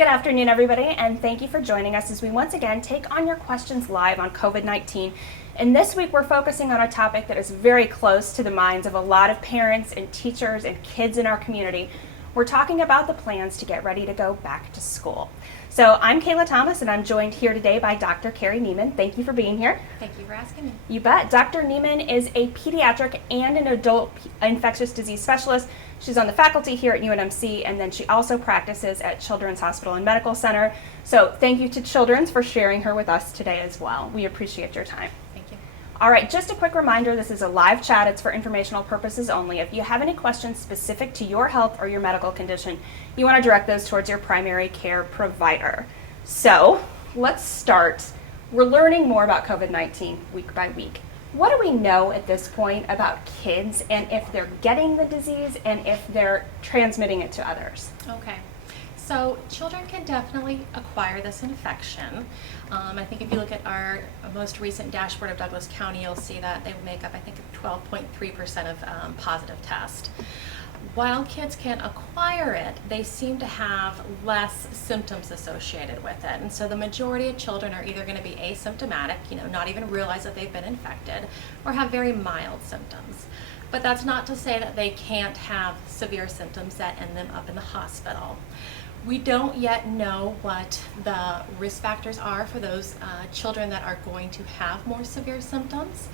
Good afternoon, everybody, and thank you for joining us as we once again take on your questions live on COVID-19. And this week we're focusing on a topic that is very close to the minds of a lot of parents and teachers and kids in our community. We're talking about the plans to get ready to go back to school. So I'm Kayla Thomas, and I'm joined here today by Dr. Kari Neemann. Thank you for being here. Thank you for asking me. You bet. Dr. Neemann is a pediatric and an adult infectious disease specialist. She's on the faculty here at UNMC, and then she also practices at Children's Hospital and Medical Center. So thank you to Children's for sharing her with us today as well. We appreciate your time. Thank you. All right, just a quick reminder, this is a live chat. It's for informational purposes only. If you have any questions specific to your health or your medical condition, you want to direct those towards your primary care provider. So let's start. We're learning more about COVID-19 week by week. What do we know at this point about kids and if they're getting the disease and if they're transmitting it to others? Okay. So children can definitely acquire this infection. I think if you look at our most recent dashboard of Douglas County, you'll see that they make up, I think, 12.3% of positive tests. While kids can acquire it, they seem to have less symptoms associated with it. And so the majority of children are either going to be asymptomatic, not even realize that they've been infected, or have very mild symptoms. But that's not to say that they can't have severe symptoms that end them up in the hospital. We don't yet know what the risk factors are for those children that are going to have more severe symptoms.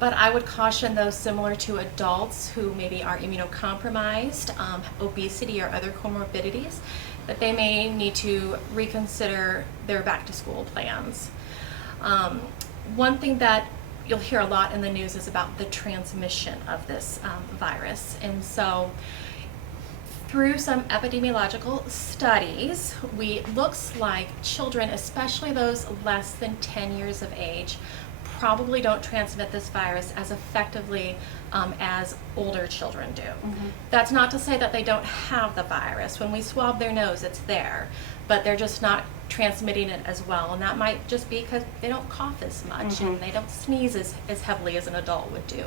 But I would caution those similar to adults who maybe are immunocompromised, obesity or other comorbidities, that they may need to reconsider their back to school plans. One thing that you'll hear a lot in the news is about the transmission of this virus. And so through some epidemiological studies, it looks like children, especially those less than 10 years of age, probably don't transmit this virus as effectively as older children do. Mm-hmm. That's not to say that they don't have the virus. When we swab their nose, it's there, but they're just not transmitting it as well. And that might just be because they don't cough as much and they don't sneeze as heavily as an adult would do.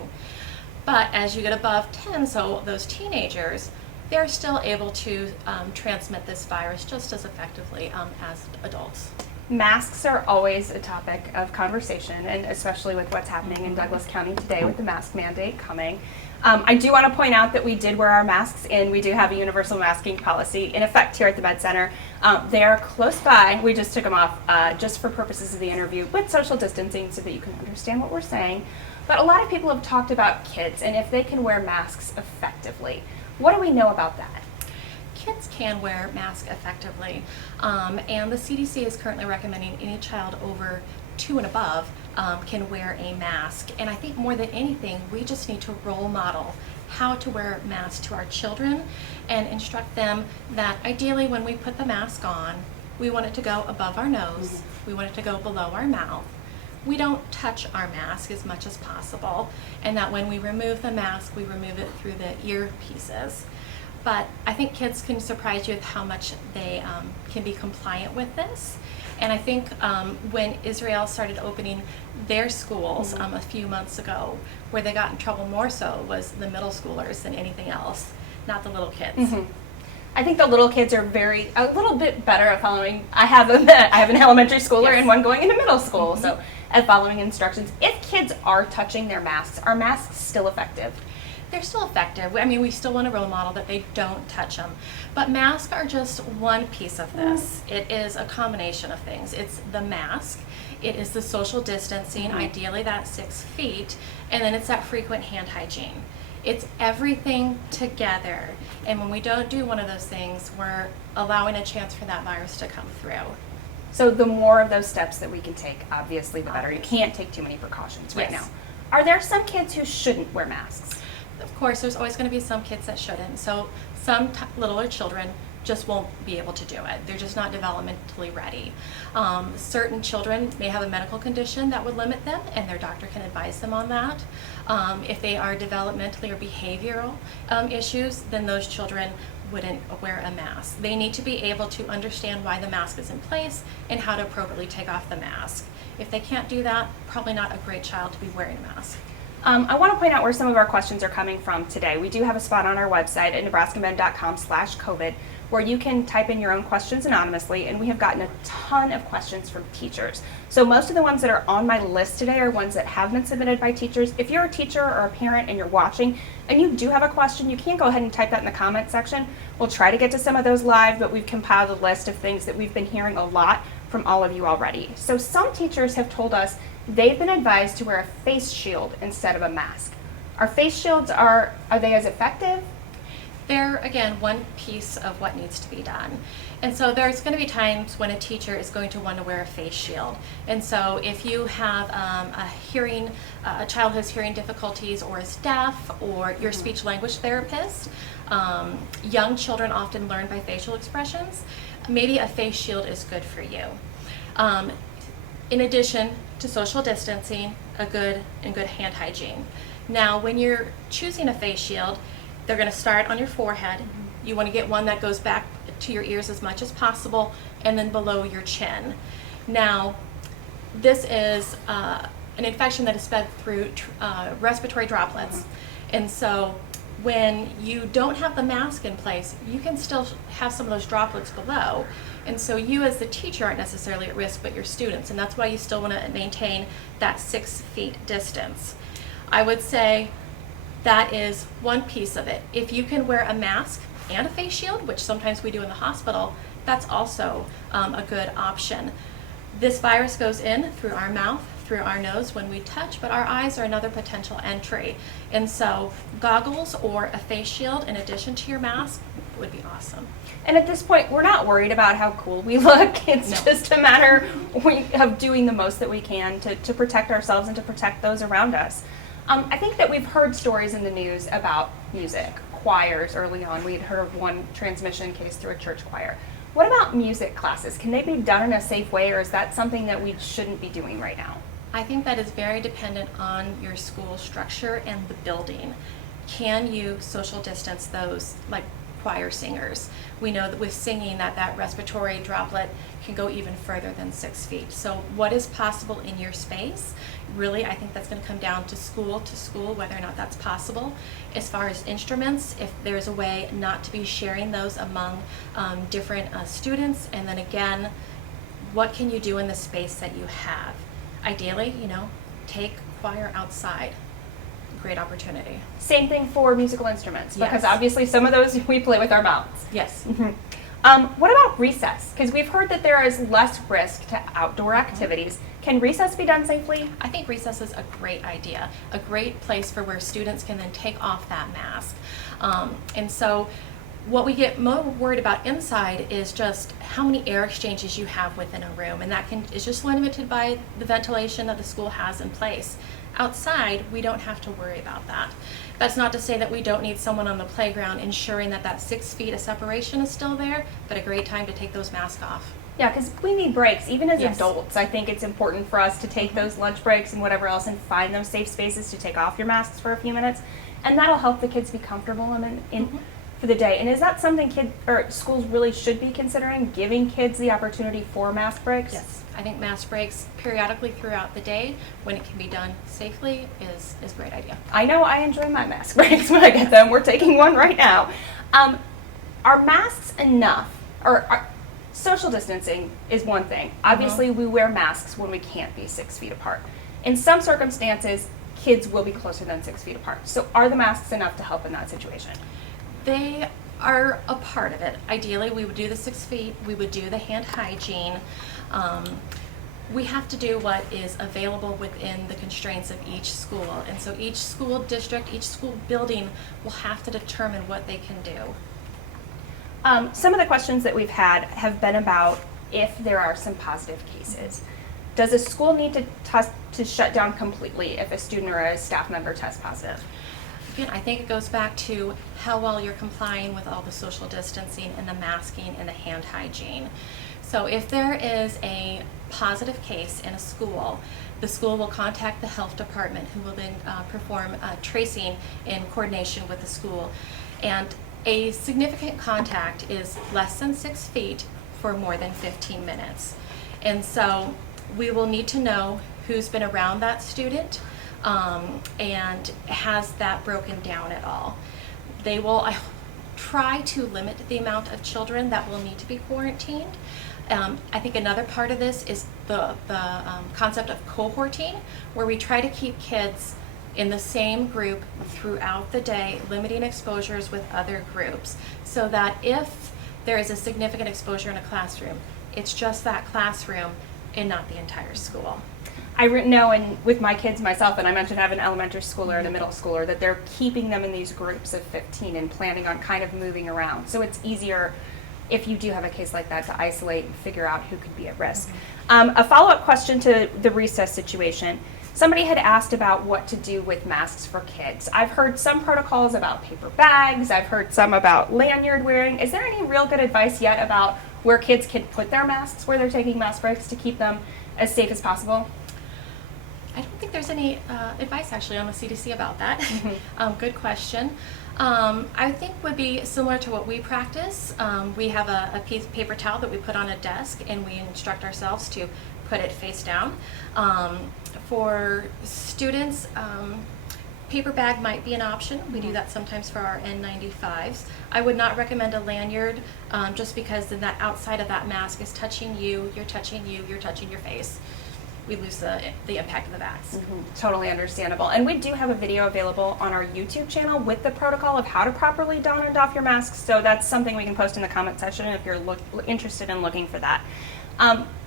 But as you get above 10, so those teenagers, they're still able to transmit this virus just as effectively as adults. Masks are always a topic of conversation, and especially with what's happening in Douglas County today with the mask mandate coming. I do want to point out that we did wear our masks, and we do have a universal masking policy in effect here at the Med Center. They are close by. We just took them off just for purposes of the interview with social distancing so that you can understand what we're saying. But a lot of people have talked about kids and if they can wear masks effectively. What do we know about that? Kids can wear masks effectively, and the CDC is currently recommending any child over 2 and above can wear a mask. And I think more than anything, we just need to role model how to wear masks to our children and instruct them that ideally when we put the mask on, we want it to go above our nose, we want it to go below our mouth. We don't touch our mask as much as possible, and that when we remove the mask, we remove it through the earpieces. But I think kids can surprise you with how much they can be compliant with this. And I think when Israel started opening their schools a few months ago, where they got in trouble more so was the middle schoolers than anything else, not the little kids. I think the little kids are a little bit better at following. I have an elementary schooler and one going into middle school, so at following instructions. If kids are touching their masks, are masks still effective? They're still effective. I mean, we still want to role model that they don't touch them. But masks are just one piece of this. It is a combination of things. It's the mask, it is the social distancing, ideally that's 6 feet, and then it's that frequent hand hygiene. It's everything together. And when we don't do one of those things, we're allowing a chance for that virus to come through. So the more of those steps that we can take, obviously, the better. You can't take too many precautions right now. Are there some kids who shouldn't wear masks? Of course, there's always going to be some kids that shouldn't. So some littler children just won't be able to do it. They're just not developmentally ready. Certain children may have a medical condition that would limit them, and their doctor can advise them on that. If they are developmentally or behavioral issues, then those children wouldn't wear a mask. They need to be able to understand why the mask is in place and how to appropriately take off the mask. If they can't do that, probably not a great child to be wearing a mask. I want to point out where some of our questions are coming from today. We do have a spot on our website at nebraskamed.com/COVID where you can type in your own questions anonymously, and we have gotten a ton of questions from teachers. So most of the ones that are on my list today are ones that have been submitted by teachers. If you're a teacher or a parent and you're watching and you do have a question, you can go ahead and type that in the comment section. We'll try to get to some of those live, but we've compiled a list of things that we've been hearing a lot from all of you already. So some teachers have told us they've been advised to wear a face shield instead of a mask. Our face shields, are they as effective? They're, again, one piece of what needs to be done. And so there's going to be times when a teacher is going to want to wear a face shield. And so if you have a child who has hearing difficulties or is deaf, or your speech language therapist, young children often learn by facial expressions, maybe a face shield is good for you. In addition to social distancing, good hand hygiene. Now, when you're choosing a face shield, they're going to start on your forehead. You want to get one that goes back to your ears as much as possible, and then below your chin. Now, this is an infection that is spread through respiratory droplets. And so when you don't have the mask in place, you can still have some of those droplets below. And so you as the teacher aren't necessarily at risk, but your students. And that's why you still want to maintain that 6 feet distance. I would say that is one piece of it. If you can wear a mask and a face shield, which sometimes we do in the hospital, that's also a good option. This virus goes in through our mouth, through our nose when we touch, but our eyes are another potential entry. And so goggles or a face shield in addition to your mask would be awesome. And at this point, we're not worried about how cool we look. It's just a matter of doing the most that we can to protect ourselves and to protect those around us. I think that we've heard stories in the news about music, choirs early on. We had heard of one transmission case through a church choir. What about music classes? Can they be done in a safe way, or is that something that we shouldn't be doing right now? I think that is very dependent on your school structure and the building. Can you social distance those, like choir singers? We know that with singing that respiratory droplet can go even further than 6 feet. So what is possible in your space? Really, I think that's going to come down to school, whether or not that's possible. As far as instruments, if there's a way not to be sharing those among different students, and then again, what can you do in the space that you have? Ideally, take choir outside. Great opportunity. Same thing for musical instruments, because Yes. obviously some of those we play with our mouths. Yes. What about recess? Because we've heard that there is less risk to outdoor activities. Can recess be done safely? I think recess is a great idea, a great place for where students can then take off that mask. And so what we get more worried about inside is just how many air exchanges you have within a room, and that is just limited by the ventilation that the school has in place. Outside, we don't have to worry about that. That's not to say that we don't need someone on the playground ensuring that 6 feet of separation is still there, but a great time to take those masks off. Yeah, because we need breaks. Even as Yes. adults, I think it's important for us to take those lunch breaks and whatever else and find those safe spaces to take off your masks for a few minutes. And that'll help the kids be comfortable for the day. And is that something schools really should be considering, giving kids the opportunity for mask breaks? Yes, I think mask breaks periodically throughout the day when it can be done safely is a great idea. I know I enjoy my mask breaks when I get them. We're taking one right now. Are masks enough? Social distancing is one thing. Obviously, we wear masks when we can't be 6 feet apart. In some circumstances, kids will be closer than 6 feet apart. So are the masks enough to help in that situation? They are a part of it. Ideally, we would do the 6 feet, we would do the hand hygiene. We have to do what is available within the constraints of each school. And so each school district, each school building will have to determine what they can do. Some of the questions that we've had have been about if there are some positive cases. Does a school need to shut down completely if a student or a staff member tests positive? Again, I think it goes back to how well you're complying with all the social distancing and the masking and the hand hygiene. So if there is a positive case in a school, the school will contact the health department, who will then perform tracing in coordination with the school. And a significant contact is less than 6 feet for more than 15 minutes. And so we will need to know who's been around that student, and has that broken down at all. They will, try to limit the amount of children that will need to be quarantined. I think another part of this is the concept of cohorting, where we try to keep kids in the same group throughout the day, limiting exposures with other groups, so that if there is a significant exposure in a classroom, it's just that classroom and not the entire school. I know, and with my kids myself, and I mentioned I have an elementary schooler and a middle schooler, that they're keeping them in these groups of 15 and planning on kind of moving around. So it's easier if you do have a case like that to isolate and figure out who could be at risk. A follow-up question to the recess situation. Somebody had asked about what to do with masks for kids. I've heard some protocols about paper bags. I've heard some about lanyard wearing. Is there any real good advice yet about where kids can put their masks, where they're taking mask breaks, to keep them as safe as possible? I don't think there's any advice actually on the CDC about that. Good question. I think would be similar to what we practice. We have a piece of paper towel that we put on a desk, and we instruct ourselves to put it face down. For students, paper bag might be an option. We do that sometimes for our N95s. I would not recommend a lanyard, just because then that outside of that mask is touching you, you're touching you, you're touching your face. We lose the impact of the vax. Totally understandable. And we do have a video available on our YouTube channel with the protocol of how to properly don and doff your masks. So that's something we can post in the comment section if you're interested in looking for that.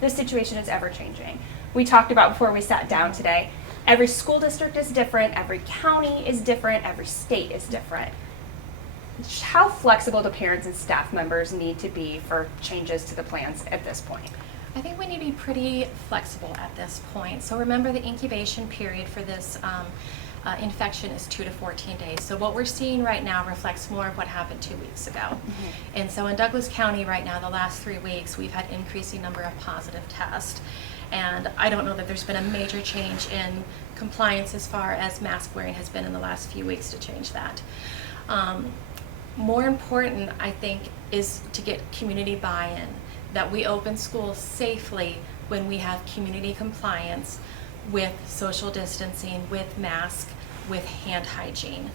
This situation is ever changing. We talked about before we sat down today, every school district is different, every county is different, every state is different. How flexible do parents and staff members need to be for changes to the plans at this point? I think we need to be pretty flexible at this point. So remember, the incubation period for this infection is 2 to 14 days. So what we're seeing right now reflects more of what happened 2 weeks ago. And so in Douglas County right now, the last 3 weeks, we've had increasing number of positive tests. And I don't know that there's been a major change in compliance as far as mask wearing has been in the last few weeks to change that. More important, I think, is to get community buy-in, that we open schools safely when we have community compliance with social distancing, with masks, with hand hygiene.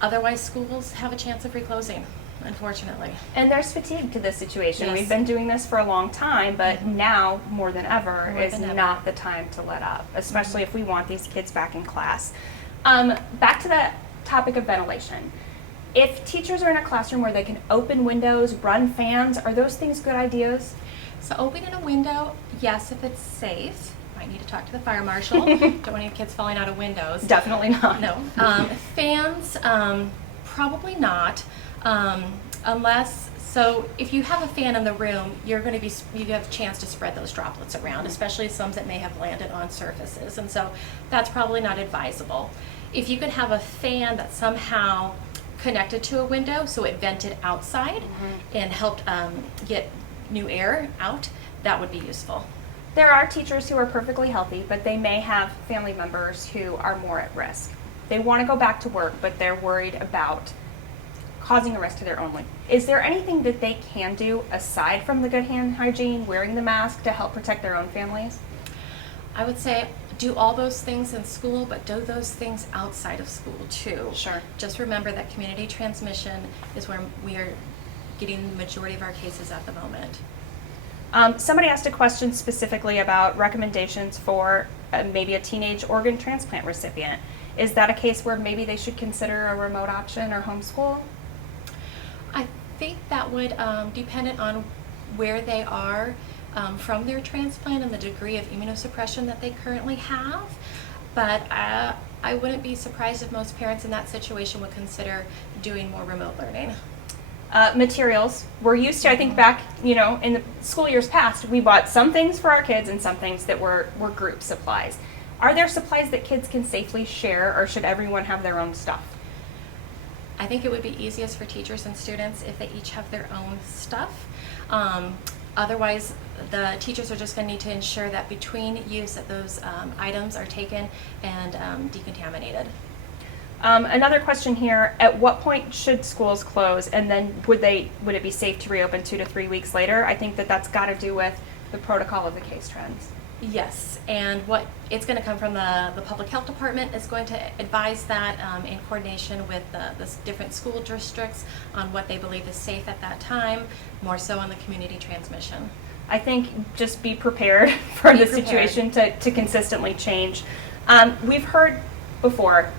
Otherwise, schools have a chance of reclosing, unfortunately. And there's fatigue to this situation. Yes. We've been doing this for a long time, but now more than ever is not the time to let up, especially if we want these kids back in class. Back to the topic of ventilation. If teachers are in a classroom where they can open windows, run fans, are those things good ideas? So opening a window, yes, if it's safe. Might need to talk to the fire marshal. Don't want any kids falling out of windows. Definitely not. No. Fans, probably not, unless, so if you have a fan in the room, you have a chance to spread those droplets around, especially some that may have landed on surfaces, and so that's probably not advisable. If you could have a fan that somehow connected to a window so it vented outside and helped get new air out, that would be useful. There are teachers who are perfectly healthy, but they may have family members who are more at risk. They want to go back to work, but they're worried about causing a risk to their own life. Is there anything that they can do aside from the good hand hygiene, wearing the mask, to help protect their own families? I would say do all those things in school, but do those things outside of school too. Sure. Just remember that community transmission is where we are getting the majority of our cases at the moment. Somebody asked a question specifically about recommendations for maybe a teenage organ transplant recipient. Is that a case where maybe they should consider a remote option or homeschool? I think that would depend on where they are from their transplant and the degree of immunosuppression that they currently have. But I wouldn't be surprised if most parents in that situation would consider doing more remote learning. Materials. We're used to, I think back, in the school years past, we bought some things for our kids and some things that were group supplies. Are there supplies that kids can safely share, or should everyone have their own stuff? I think it would be easiest for teachers and students if they each have their own stuff. Otherwise, the teachers are just going to need to ensure that between use that those items are taken and decontaminated. Another question here, at what point should schools close, and then would it be safe to reopen 2 to 3 weeks later? I think that's got to do with the protocol of the case trends. Yes, and what it's going to come from the public health department is going to advise that in coordination with the different school districts on what they believe is safe at that time, more so on the community transmission. I think just be prepared for Be the prepared. situation to consistently change. We've heard before,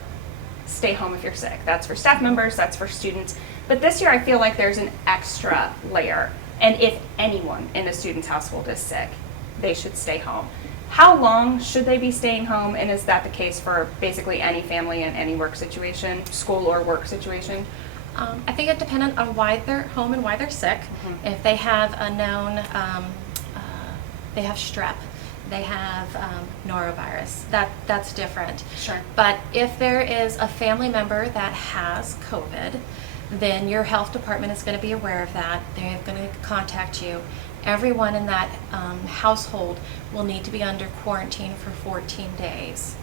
stay home if you're sick. That's for staff members, that's for students. But this year I feel like there's an extra layer. And if anyone in a student's household is sick, they should stay home. How long should they be staying home? And is that the case for basically any family in any work situation, school or work situation? I think it depends on why they're home and why they're sick. If they have a known, they have strep, they have norovirus, that's different. Sure. But if there is a family member that has COVID, then your health department is going to be aware of that. They're going to contact you. Everyone in that household will need to be under quarantine for 14 days.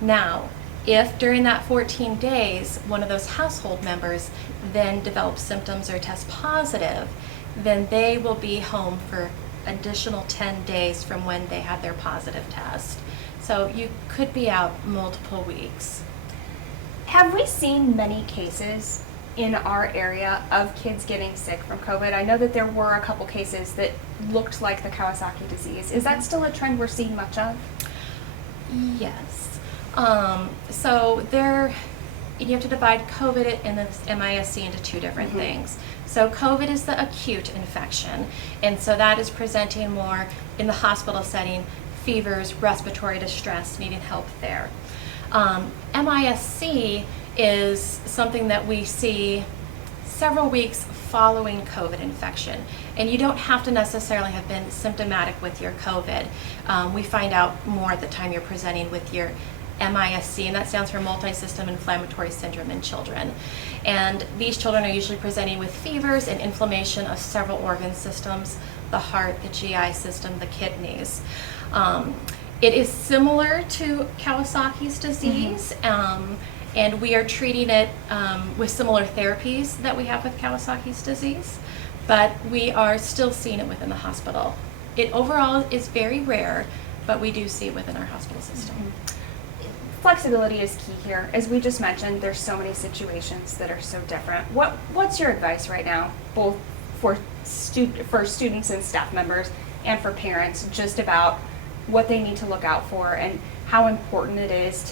Now, if during that 14 days, one of those household members then develops symptoms or tests positive, then they will be home for additional 10 days from when they had their positive test. So you could be out multiple weeks. Have we seen many cases in our area of kids getting sick from COVID? I know that there were a couple cases that looked like the Kawasaki disease. Is that still a trend we're seeing much of? Yes. So you have to divide COVID and the MISC into two different things. So COVID is the acute infection, and so that is presenting more in the hospital setting, fevers, respiratory distress, needing help there. MISC is something that we see several weeks following COVID infection. And you don't have to necessarily have been symptomatic with your COVID. We find out more at the time you're presenting with your MISC, and that stands for multi-system inflammatory syndrome in children. And these children are usually presenting with fevers and inflammation of several organ systems, the heart, the GI system, the kidneys. It is similar to Kawasaki's disease, and we are treating it with similar therapies that we have with Kawasaki's disease, but we are still seeing it within the hospital. It overall is very rare, but we do see it within our hospital system. Flexibility is key here. As we just mentioned, there's so many situations that are so different. What's your advice right now, both for students and staff members and for parents, just about what they need to look out for and how important it is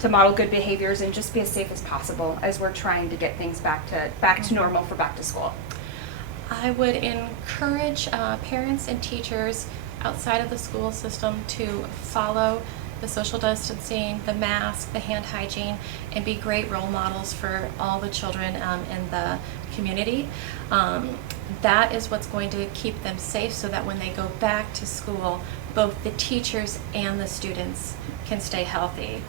to model good behaviors and just be as safe as possible as we're trying to get things back to normal for back to school? I would encourage parents and teachers outside of the school system to follow the social distancing, the mask, the hand hygiene, and be great role models for all the children in the community. That is what's going to keep them safe so that when they go back to school, both the teachers and the students can stay healthy.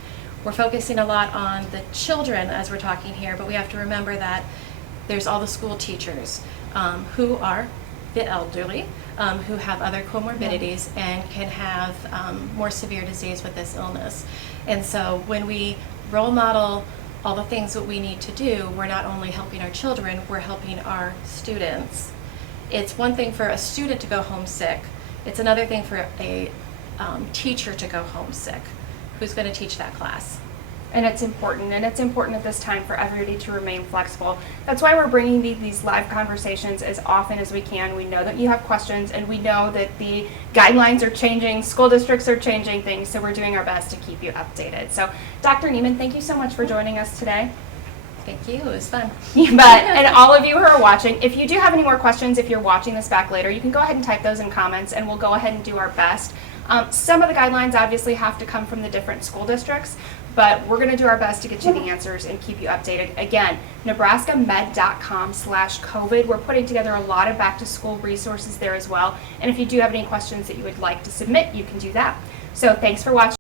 We're focusing a lot on the children as we're talking here, but we have to remember that there's all the school teachers who are the elderly, who have other comorbidities and can have more severe disease with this illness. And so when we role model all the things that we need to do, we're not only helping our children, we're helping our students. It's one thing for a student to go home sick. It's another thing for a teacher to go home sick. Who's going to teach that class? And it's important at this time for everybody to remain flexible. That's why we're bringing these live conversations as often as we can. We know that you have questions, and we know that the guidelines are changing, school districts are changing things, so we're doing our best to keep you updated. So, Dr. Neemann, thank you so much for joining us today. Thank you, it was fun. You bet. And all of you who are watching, if you do have any more questions, if you're watching this back later, you can go ahead and type those in comments, and we'll go ahead and do our best. Some of the guidelines obviously have to come from the different school districts, but we're going to do our best to get you the answers and keep you updated. Again, nebraskamed.com/COVID. We're putting together a lot of back-to-school resources there as well. And if you do have any questions that you would like to submit, you can do that. So thanks for watching.